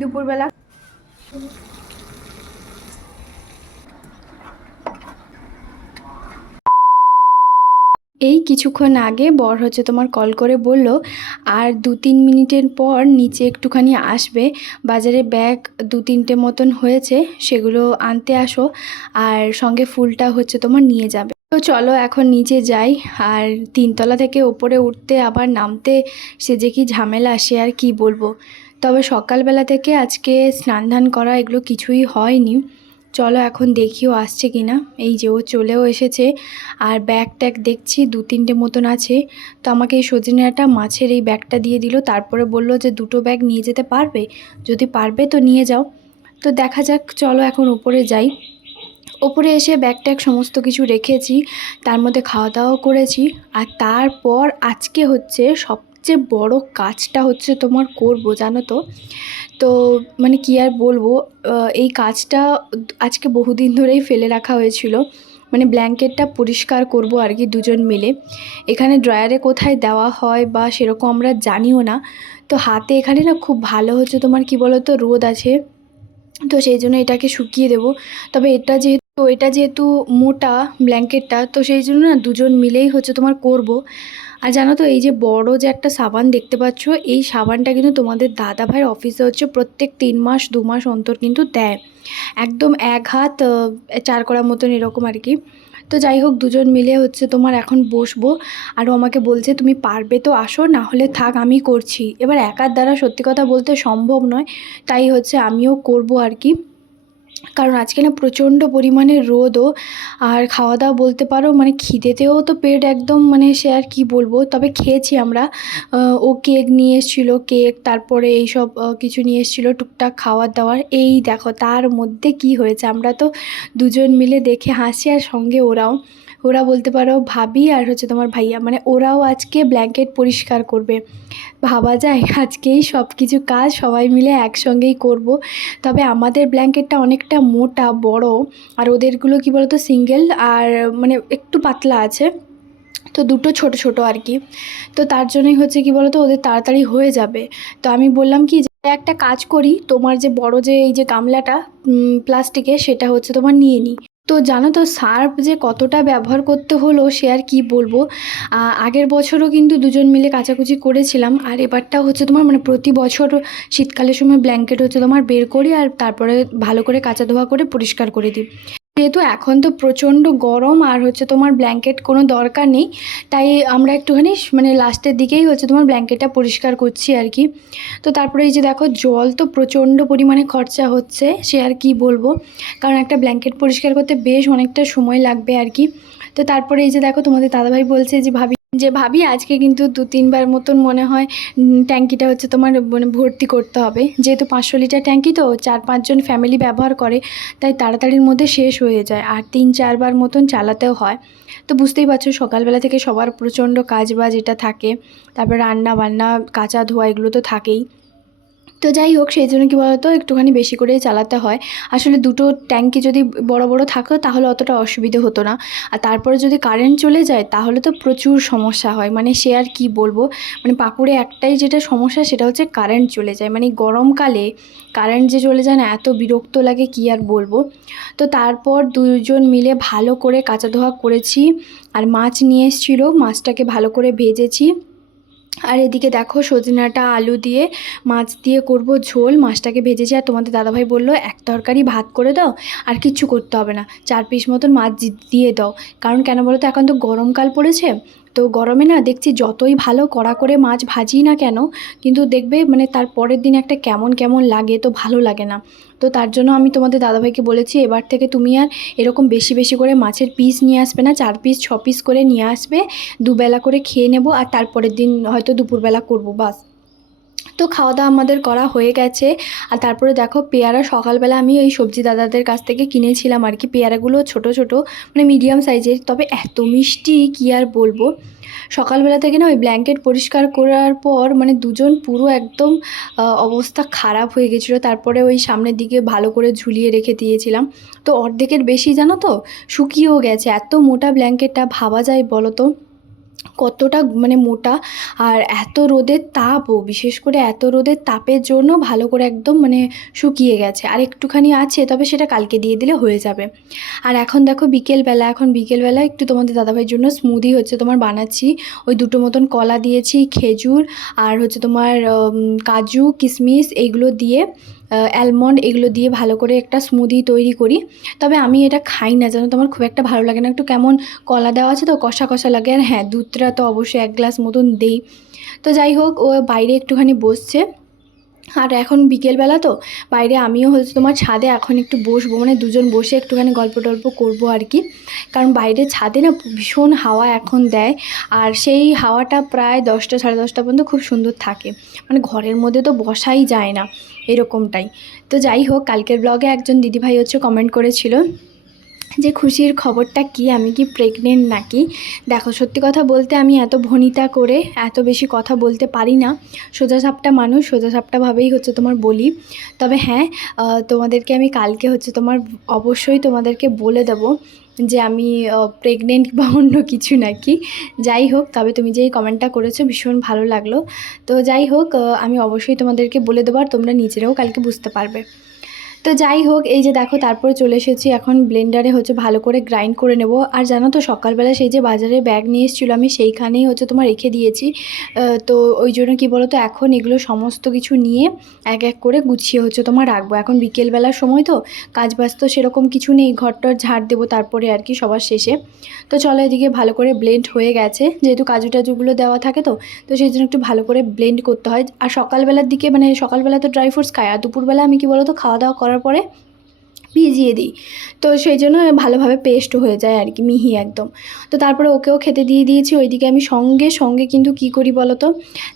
দুপুরবেলা এই কিছুক্ষণ আগে বর হচ্ছে তোমার কল করে বলল আর 2-3 মিনিটের পর নিচে একটুখানি আসবে, বাজারে ব্যাগ 2-3টে মতন হয়েছে, সেগুলো আনতে আসো আর সঙ্গে ফুলটা হচ্ছে তোমার নিয়ে যাবে। তো চলো এখন নিচে যাই। আর 3তলা থেকে ওপরে উঠতে আবার নামতে সে যে কি ঝামেলা, সে আর কি বলবো। তবে সকালবেলা থেকে আজকে স্নান ধান করা এগুলো কিছুই হয়নি। চলো এখন দেখিও আসছে কি না। এই যে ও চলেও এসেছে আর ব্যাগ ট্যাগ দেখছি 2-3টে মতন আছে। তো আমাকে এই সজনেটা মাছের এই ব্যাগটা দিয়ে দিল, তারপরে বলল যে 2টো ব্যাগ নিয়ে যেতে পারবে, যদি পারবে তো নিয়ে যাও। তো দেখা যাক, চলো এখন ওপরে যাই। ওপরে এসে ব্যাগ ট্যাগ সমস্ত কিছু রেখেছি, তার মধ্যে খাওয়া দাওয়াও করেছি। আর তারপর আজকে হচ্ছে সবচেয়ে বড় কাজটা হচ্ছে তোমার করব, জানো তো। তো মানে কি আর বলবো, এই কাজটা আজকে বহুদিন ধরেই ফেলে রাখা হয়েছিল। মানে ব্ল্যাঙ্কেটটা পরিষ্কার করব আর কি, দুজন মিলে। এখানে ড্রয়ারে কোথায় দেওয়া হয় বা সেরকম আমরা জানিও না। তো হাতে এখানে না খুব ভালো হচ্ছে তোমার কি বলো তো, রোদ আছে, তো সেই জন্য এটাকে শুকিয়ে দেব। তবে এটা যেহেতু মোটা ব্ল্যাঙ্কেটটা, তো সেই জন্য না দুজন মিলেই হচ্ছে তোমার করব। আর জানো তো, এই যে বড় যে একটা সাবান দেখতে পাচ্ছ, এই সাবানটা কিন্তু তোমাদের দাদা ভাইয়ের অফিসে হচ্ছে প্রত্যেক 3 মাস 2 মাস অন্তর কিন্তু দেয়। একদম এক হাত 4 কড়া মতন এরকম আর কি। তো যাই হোক, দুজন মিলে হচ্ছে তোমার এখন বসবো। আরও আমাকে বলছে তুমি পারবে তো আসো, না হলে থাক আমি করছি। এবার একার দ্বারা সত্যি কথা বলতে সম্ভব নয়, তাই হচ্ছে আমিও করব আর কি। কারণ আজকে না প্রচণ্ড পরিমাণে রোদও, আর খাওয়া দাওয়া বলতে পারো মানে খিদেতেও তো পেট একদম মানে সে আর কি বলবো। তবে খেয়েছি আমরা। ও কেক নিয়ে এসেছিলো, কেক তারপরে এইসব কিছু নিয়ে এসেছিলো টুকটাক খাওয়ার দাওয়ার। এই দেখো তার মধ্যে কি হয়েছে, আমরা তো দুজন মিলে দেখে হাসি, আর সঙ্গে ওরা বলতে পারো ভাবি আর হচ্ছে তোমার ভাইয়া, মানে ওরাও আজকে ব্ল্যাঙ্কেট পরিষ্কার করবে। ভাবা যায় আজকেই সব কিছু কাজ সবাই মিলে একসঙ্গেই করব। তবে আমাদের ব্ল্যাঙ্কেটটা অনেকটা মোটা বড়, আর ওদেরগুলো কি বলতো সিঙ্গেল, আর মানে একটু পাতলা আছে। তো দুটো ছোট ছোট আর কি। তো তার জন্যই হচ্ছে কি বলতো, ওদের তাড়াতাড়ি হয়ে যাবে। তো আমি বললাম কি যে একটা কাজ করি, তোমার যে বড় যে এই যে গামলাটা প্লাস্টিকের, সেটা হচ্ছে তোমার নিয়ে নিই। তো জানো তো সার্ফ যে কতটা ব্যবহার করতে হলো সে আর কি বলবো। আগের বছরও কিন্তু দুজন মিলে কাচাকুচি করেছিলাম, আর এবারটাও হচ্ছে তোমার মানে প্রতি বছর শীতকালের সময় ব্ল্যাঙ্কেট হচ্ছে তোমার বের করি, আর তারপরে ভালো করে কাচা ধোয়া করে পরিষ্কার করে দিই। যেহেতু এখন তো প্রচণ্ড গরম আর হচ্ছে তোমার ব্ল্যাঙ্কেট কোনো দরকার নেই, তাই আমরা একটুখানি মানে লাস্টের দিকেই হচ্ছে তোমার ব্ল্যাঙ্কেটটা পরিষ্কার করছি আর কি। তো তারপরে এই যে দেখো, জল তো প্রচণ্ড পরিমাণে খরচা হচ্ছে, সে আর কি বলবো। কারণ একটা ব্ল্যাঙ্কেট পরিষ্কার করতে বেশ অনেকটা সময় লাগবে আর কি। তো তারপরে এই যে দেখো, তোমাদের দাদাভাই বলছে যে ভাবি আজকে কিন্তু 2-3 বার মতন মনে হয় ট্যাঙ্কিটা হচ্ছে তোমার মানে ভর্তি করতে হবে। যেহেতু 500 লিটার ট্যাঙ্কি, তো 4-5 জন ফ্যামিলি ব্যবহার করে, তাই তাড়াতাড়ির মধ্যে শেষ হয়ে যায়, আর 3-4 বার মতন চালাতেও হয়। তো বুঝতেই পারছো সকালবেলা থেকে সবার প্রচণ্ড কাজ বাজ এটা থাকে, তারপরে রান্না বান্না কাচা ধোয়া এগুলো তো থাকেই। তো যাই হোক, সেই জন্য কী বলতো একটুখানি বেশি করেই চালাতে হয়। আসলে দুটো ট্যাঙ্কি যদি বড় বড় থাকতো তাহলে অতটা অসুবিধে হতো না। আর তারপরে যদি কারেন্ট চলে যায় তাহলে তো প্রচুর সমস্যা হয়, মানে সে আর কি বলবো। মানে পাকুড়ে একটাই যেটা সমস্যা, সেটা হচ্ছে কারেন্ট চলে যায়। মানে গরমকালে কারেন্ট যে চলে যায় না, এত বিরক্ত লাগে কি আর বলবো। তো তারপর দুজন মিলে ভালো করে কাচা ধোয়া করেছি, আর মাছ নিয়ে এসেছিলো, মাছটাকে ভালো করে ভেজেছি। আর এদিকে দেখো সজনাটা আলু দিয়ে মাছ দিয়ে করব ঝোল, মাছটাকে ভেজেছি। আর তোমাদের দাদাভাই বললো এক তরকারি ভাত করে দাও, আর কিচ্ছু করতে হবে না, 4 পিস মতন মাছ দিয়ে দাও। কারণ কেন বলো তো, এখন তো গরমকাল পড়েছে, তো গরমে না দেখছি যতই ভালো কড়া করে মাছ ভাজি না কেন, কিন্তু দেখবে মানে তার পরের দিন একটা কেমন কেমন লাগে, তো ভালো লাগে না। তো তার জন্য আমি তোমাদের দাদাভাইকে বলেছি এবার থেকে তুমি আর এরকম বেশি বেশি করে মাছের পিস নিয়ে আসবে না, 4 পিস 6 পিস করে নিয়ে আসবে, দুবেলা করে খেয়ে নেব, আর তারপরের দিন হয়তো দুপুরবেলা করব, বাস। তো খাওয়া দাওয়া আমাদের করা হয়ে গেছে। আর তারপরে দেখো পেয়ারা সকালবেলা আমি ওই সবজি দাদাদের কাছ থেকে কিনেছিলাম আর কি। পেয়ারাগুলো ছোট ছোট মানে মিডিয়াম সাইজের, তবে এত মিষ্টি কি আর বলবো। সকালবেলা থেকে না ওই ব্ল্যাঙ্কেট পরিষ্কার করার পর মানে দুজন পুরো একদম অবস্থা খারাপ হয়ে গেছিলো। তারপরে ওই সামনের দিকে ভালো করে ঝুলিয়ে রেখে দিয়েছিলাম, তো অর্ধেকের বেশি জানো তো শুকিয়েও গেছে। এত মোটা ব্ল্যাঙ্কেটটা, ভাবা যায় বলো তো। কতটা মানে মোটা, আর এত রোদের তাপও, বিশেষ করে এত রোদের তাপের জন্য ভালো করে একদম মানে শুকিয়ে গেছে। আর একটুখানি আছে, তবে সেটা কালকে দিয়ে দিলে হয়ে যাবে। আর এখন দেখো বিকেলবেলা, এখন বিকেলবেলা একটু তোমাদের দাদাভাইয়ের জন্য স্মুদি হচ্ছে তোমার বানাচ্ছি। ওই দুটো মতন কলা দিয়েছি, খেজুর আর হচ্ছে তোমার কাজু কিশমিশ এইগুলো দিয়ে, অ্যালমন্ড এগুলো দিয়ে ভালো করে একটা স্মুদি তৈরি করি। তবে আমি এটা খাই না, জানো তো, আমার খুব একটা ভালো লাগে না, একটু কেমন কলা দেওয়া আছে তো কষা কষা লাগে। আর হ্যাঁ, দুধটা তো অবশ্যই 1 গ্লাস মতন দেই। তো যাই হোক, ও বাইরে একটুখানি বসছে। আর এখন বিকেলবেলা তো বাইরে আমিও হচ্ছে তোমার ছাদে এখন একটু বসবো, মানে দুজন বসে একটুখানি গল্প টল্প করবো আর কি। কারণ বাইরে ছাদে না ভীষণ হাওয়া এখন দেয়, আর সেই হাওয়াটা প্রায় 10টা সাড়ে 10টা পর্যন্ত খুব সুন্দর থাকে, মানে ঘরের মধ্যে তো বসাই যায় না এরকমটাই। তো যাই হোক, কালকের ব্লগে একজন দিদিভাই হচ্ছে কমেন্ট করেছিল যে খুশির খবরটা কি, আমি কি প্রেগনেন্ট নাকি। দেখো, সত্যি কথা বলতে আমি এত ভনিতা করে এত বেশি কথা বলতে পারি না, সোজাসাপটা মানুষ, সোজাসাপটাভাবেই হচ্ছে তোমার বলি। তবে হ্যাঁ, তোমাদেরকে আমি কালকে হচ্ছে তোমার অবশ্যই তোমাদেরকে বলে দেবো যে আমি প্রেগনেন্ট বা অন্য কিছু নাকি। যাই হোক, তবে তুমি যে এই কমেন্টটা করেছো ভীষণ ভালো লাগলো। তো যাই হোক, আমি অবশ্যই তোমাদেরকে বলে দেবো, আর তোমরা নিজেরাও কালকে বুঝতে পারবে। তো যাই হোক, এই যে দেখো তারপরে চলে এসেছি, এখন ব্লেন্ডারে হচ্ছে ভালো করে গ্রাইন্ড করে নেব। আর জানো তো, সকালবেলা সেই যে বাজারে ব্যাগ নিয়ে এসেছিলো আমি সেইখানেই হচ্ছে তোমার রেখে দিয়েছি। তো ওই জন্য কী বলো তো, এখন এগুলো সমস্ত কিছু নিয়ে এক এক করে গুছিয়ে হচ্ছে তোমার রাখবো। এখন বিকেলবেলার সময় তো কাজ বাজ তো সেরকম কিছু নেই, ঘরটর ঝাড় দেবো তারপরে আর কি সবার শেষে। তো চলো, এদিকে ভালো করে ব্লেন্ড হয়ে গেছে, যেহেতু কাজু টাজুগুলো দেওয়া থাকে তো সেই জন্য একটু ভালো করে ব্লেন্ড করতে হয়। আর সকালবেলার দিকে মানে সকালবেলা তো ড্রাই ফ্রুটস খাই, আর দুপুরবেলা আমি কী বলো তো, খাওয়া দাওয়া করার পরে ভিজিয়ে দিই। তো সেই জন্য ভালোভাবে পেস্ট হয়ে যায় আর কি, মিহি একদম। তো তারপরে ওকেও খেতে দিয়ে দিয়েছি। ওইদিকে আমি সঙ্গে সঙ্গে কিন্তু কী করি বলো তো,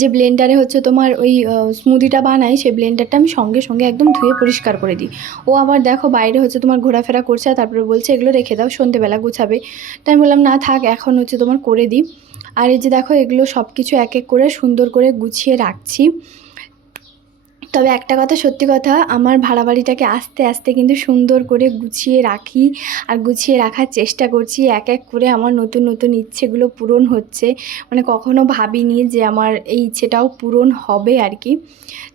যে ব্লেন্ডারে হচ্ছে তোমার ওই স্মুদিটা বানাই, সেই ব্লেন্ডারটা আমি সঙ্গে সঙ্গে একদম ধুয়ে পরিষ্কার করে দিই। ও আবার দেখো বাইরে হচ্ছে তোমার ঘোরাফেরা করছে, আর তারপরে বলছে এগুলো রেখে দাও, সন্ধেবেলা গুছাবে। তাই আমি বললাম না থাক, এখন হচ্ছে তোমার করে দিই। আর এই যে দেখো, এগুলো সব কিছু এক এক করে সুন্দর করে গুছিয়ে রাখছি। তবে একটা কথা, সত্যি কথা, আমার ভাড়া বাড়িটাকে আস্তে আস্তে কিন্তু সুন্দর করে গুছিয়ে রাখি, আর গুছিয়ে রাখার চেষ্টা করছি। এক এক করে আমার নতুন নতুন ইচ্ছেগুলো পূরণ হচ্ছে, মানে কখনো ভাবিনি যে আমার এই ইচ্ছেটাও পূরণ হবে আর কি।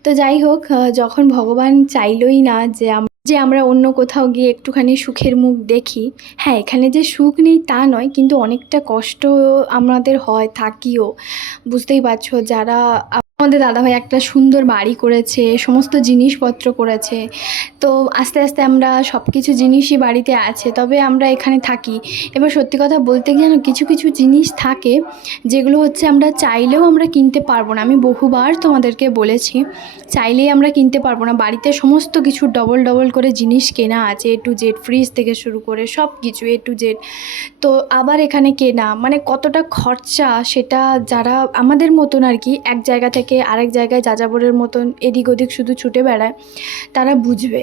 তো যাই হোক, যখন ভগবান চাইলই না যে আমরা অন্য কোথাও গিয়ে একটুখানি সুখের মুখ দেখি। হ্যাঁ, এখানে যে সুখ নেই তা নয়, কিন্তু অনেকটা কষ্ট আমাদের হয়, থাকিও। বুঝতেই পারছো, যারা আমাদের দাদাভাই একটা সুন্দর বাড়ি করেছে, সমস্ত জিনিসপত্র করেছে, তো আস্তে আস্তে আমরা সব কিছু জিনিসই বাড়িতে আছে, তবে আমরা এখানে থাকি। এবার সত্যি কথা বলতে গিয়ে না, কিছু কিছু জিনিস থাকে যেগুলো হচ্ছে আমরা চাইলেও আমরা কিনতে পারবো না। আমি বহুবার তোমাদেরকে বলেছি, চাইলেই আমরা কিনতে পারবো না। বাড়িতে সমস্ত কিছু ডবল ডবল করে জিনিস কেনা আছে, A to Z, ফ্রিজ থেকে শুরু করে সব কিছু A to Z। তো আবার এখানে কেনা মানে কতটা খরচা, সেটা যারা আমাদের মতন আর কি এক জায়গা থেকে আরেক জায়গায় যাযাবরের মতন এদিক ওদিক শুধু ছুটে বেড়ায়, তারা বুঝবে।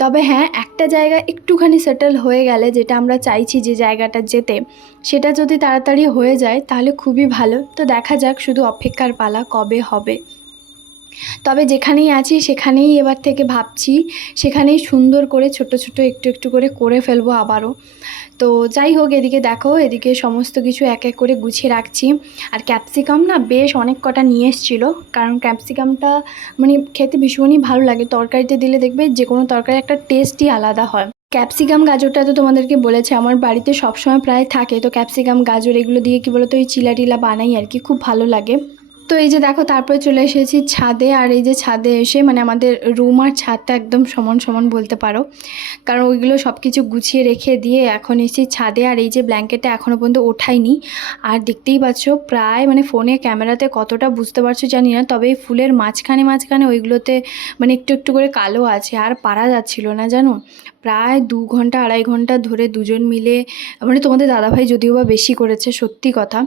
তবে হ্যাঁ, একটা জায়গা একটুখানি সেটেল হয়ে গেলে, যেটা আমরা চাইছি যে জায়গাটা যেতে, সেটা যদি তাড়াতাড়ি হয়ে যায় তাহলে খুবই ভালো। তো দেখা যাক, শুধু অপেক্ষার পালা কবে হবে। তবে যেখানেই আছি সেখানেই এবার থেকে ভাবছি, সেখানেই সুন্দর করে ছোট ছোট একটু একটু করে ফেলবো আবারও। তো যাই হোক, এদিকে দেখো, এদিকে সমস্ত কিছু এক এক করে গুছিয়ে রাখছি। আর ক্যাপসিকাম না বেশ অনেক কটা নিয়ে এসেছিলো, কারণ ক্যাপসিকামটা মানে খেতে ভীষণই ভালো লাগে, তরকারিতে দিলে দেখবে যে কোনো তরকারি একটা টেস্টই আলাদা হয়। ক্যাপসিকাম গাজরটা তো তোমাদেরকে বলেছে আমার বাড়িতে সবসময় প্রায় থাকে, তো ক্যাপসিকাম গাজর এগুলো দিয়ে কী বলতো, ওই চিলা টিলা বানাই আর কি, খুব ভালো লাগে। তো এই যে দেখো, তারপরে চলে এসেছি ছাদে। আর এই যে ছাদে এসে মানে আমাদের রুম আর ছাদটা একদম সমান সমান বলতে পারো, কারণ ওইগুলো সব কিছু গুছিয়ে রেখে দিয়ে এখন এসেছি ছাদে। আর এই যে ব্ল্যাঙ্কেটটা এখনও পর্যন্ত ওঠাইনি। আর দেখতেই পাচ্ছ প্রায় মানে ফোনে ক্যামেরাতে কতটা বুঝতে পারছো জানি না, তবে ফুলের মাঝখানে মাঝখানে ওইগুলোতে মানে একটু একটু করে কালো আছে, আর পারা যাচ্ছিল না জানো। প্রায় 2 ঘন্টা 2.5 ঘন্টা ধরে দুজন মিলে, মানে তোমাদের দাদাভাই যদিও বা বেশি করেছে সত্যি কথা,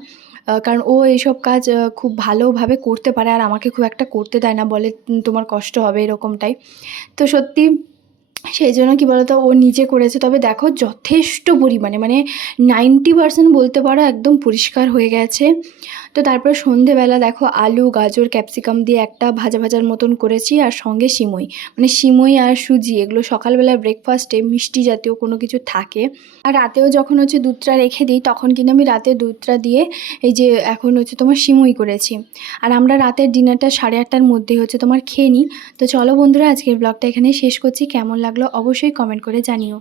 কারণ ও এইসব কাজ খুব ভালোভাবে করতে পারে, আর আমাকে খুব একটা করতে দেয় না, বলে তোমার কষ্ট হবে এরকমটাই। তো সত্যি সেই জন্য কী বলতো, ও নিজে করেছে। তবে দেখো যথেষ্ট পরিমাণে মানে 90% বলতে পারো একদম পরিষ্কার হয়ে গেছে। তো তারপর সন্ধেবেলা দেখো আলু গাজর ক্যাপসিকাম দিয়ে একটা ভাজা ভাজার মতন করেছি, আর সঙ্গে সিমই, মানে সিমই আর সুজি, এগুলো সকালবেলা ব্রেকফাস্টে মিষ্টি জাতীয় কোনো কিছু থাকে। আর রাতেও যখন হচ্ছে দুধটা রেখে দিই তখন কিন্তু আমি রাতে দুধটা দিয়ে এই যে এখন হচ্ছে তোমার সিমই করেছি। আর আমরা রাতের ডিনারটা 8:30টার মধ্যেই হচ্ছে তোমার খেয়ে নিই। তো চলো বন্ধুরা, আজকের ব্লগটা এখানে শেষ করছি। কেমন লাগলো অবশ্যই কমেন্ট করে জানিও।